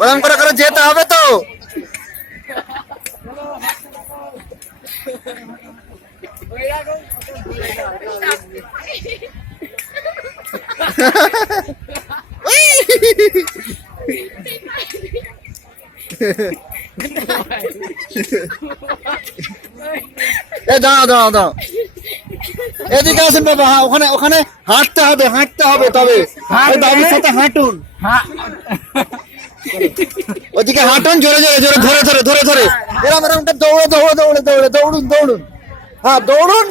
ওরকম করে করে যেতে হবে তো। দাঁড়াও দাঁড়াও দাঁড়াও, এদিকে আসেন বাবা। হ্যাঁ, ওখানে ওখানে হাঁটতে হবে, হাঁটতে হবে। তবে বাবুর সাথে হাঁটুন, ওদিকে হাঁটুন, জোরে জোরে জোরে, ধরে ধরে ধরে ধরে, এরকম এরকম দৌড়ে দৌড়ে দৌড়ে দৌড়ে দৌড়ুন দৌড়ুন। হ্যাঁ দৌড়ুন।